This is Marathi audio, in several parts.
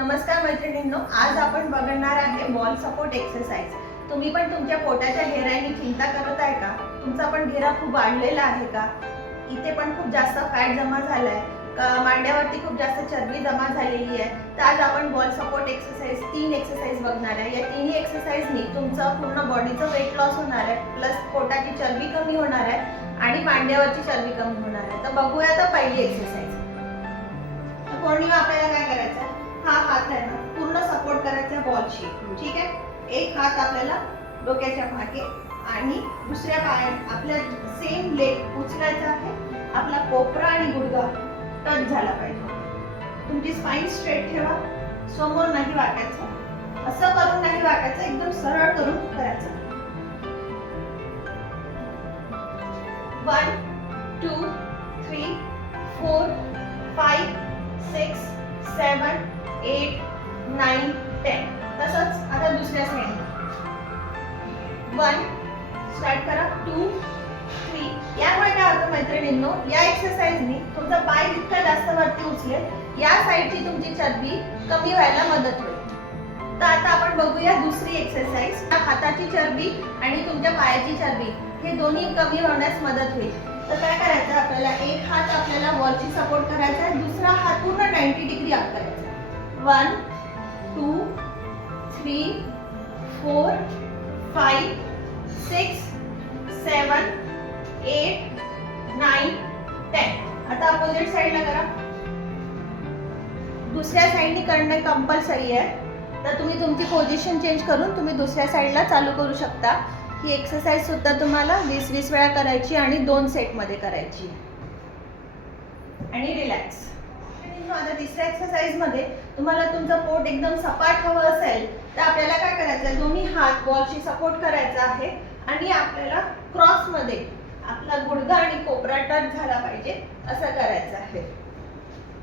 नमस्कार मैत्रिणींनो, आज आपण बघणार आहे बॉल सपोर्ट एक्सरसाइज। तुम्ही पण तुमच्या पोटाच्या घेऱ्याची चिंता करत आहे का? तुमचा पण घेरा खूप वाढलेला आहे का? इथे पण खूप जास्त फॅट जमा झालाय का? मांड्यावरती खूप जास्त चरबी जमा झालेली आहे? तर आज आपण बॉल सपोर्ट एक्सरसाइज 3 एक्सरसाइज बघणार आहे। या तिन्ही एक्सरसाइजनी तुमचं पूर्ण बॉडीचं वेट लॉस होणार आहे, प्लस पोटाची चरबी कमी होणार आहे आणि मांड्यावरची चरबी कमी होणार आहे। तर बघूया आता पहिली एक्सरसाइज। पौर्णिमा आपल्याला काय करायचं आहे? हा हात आहे ना पूर्ण सपोर्ट करायचा बॉलशी, ठीक आहे। एक हात आपल्याला डोक्याच्या मागे आणि दुसऱ्या पायात आपल्या सेम लेग उचलायचा आहे। आपला कोपरा आणि गुडघा टच झाला पाहिजे। तुमची स्पाइन स्ट्रेट ठेवा, समोर नाही वाकायचं, असं करून नाही वाकायचं, एकदम सरळ करून करायचं। 1 2 3 4 5 6 7 8 9 10। तसंच आता दुसऱ्या साइडने 1 स्टार्ट करा, 2 3। यामुळे काय होतं मैत्रिणींनो, या एक्सरसाइजनी तुमचा पाय जितका जास्त वरती उचलेल या साइडची तुमची चरबी कमी व्हायला मदत होईल। तर आता आपण बघूया दुसरी एक्सरसाइज। हाताची चरबी आणि तुमच्या पायाची चरबी हे दोन्ही कमी होण्यास मदत होईल। तर काय करायचं, आपल्याला एक हात आपल्याला वॉलची सपोर्ट करायचा आहे, दुसरा हात पूर्ण 90 डिग्री अप करायचा। 1 2 3 4 5 6 7 8 9 10। आता अपोजिट साइडला करा। दुसऱ्या साइडने करणं कंपल्सरी आहे, तर तुम्ही तुमची पोझिशन चेंज करून तुम्ही दुसऱ्या साइडला चालू करू शकता। ही एक्सरसाइज सुद्धा तुम्हाला 20-20 वेळा करायची आणि 2 सेट मध्ये करायची आणि रिलॅक्स। आता तिसऱ्या एक्सरसाइज मध्ये तुम्हाला तुमचं पोट एकदम सपाट हवं असेल तर आपल्याला काय करायचं, दोन्ही हात बॉलशी सपोर्ट करायचा आहे आणि आपल्याला क्रॉस मध्ये आपला गुडघा आणि कोपरा टच झाला पाहिजे असं करायचं आहे।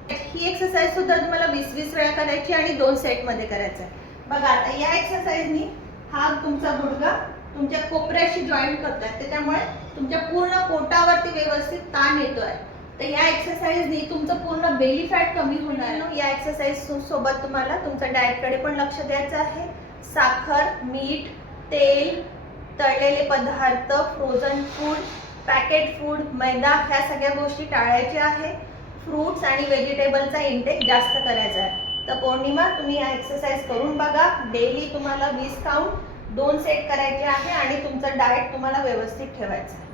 ही एक्सरसाइज सुद्धा तुम्हाला 20-20 वेळा करायची आणि 2 सेट मध्ये करायचं आहे। बघा आता या एक्सरसाइजनी हा तुमचा गुडघा तुमच्या कोपऱ्याशी जॉईंट करतोय, त्याच्यामुळे तुमच्या पूर्ण पोटावरती व्यवस्थित ताण येतोय। तर या एक्सरसाइजनी तुमचं पूर्ण बेली फॅट कमी होणार। या एक्सरसाइज सोबत तुम्हाला तुमच्या डाएट कडे पण लक्ष द्यायचं आहे। साखर, मीठ, तेल, तळलेले पदार्थ, फ्रोझन फूड, पॅकेट फूड, मैदा ह्या सगळ्या गोष्टी टाळायच्या आहे। फ्रूट्स आणि व्हेजिटेबलचा इंटेक जास्त करायचा आहे। तर पौर्णिमा, तुम्ही या एक्सरसाइज करून बघा। डेली तुम्हाला 20 काउंट 2 सेट करायचे आहे आणि तुमचं डाएट तुम्हाला व्यवस्थित ठेवायचं आहे।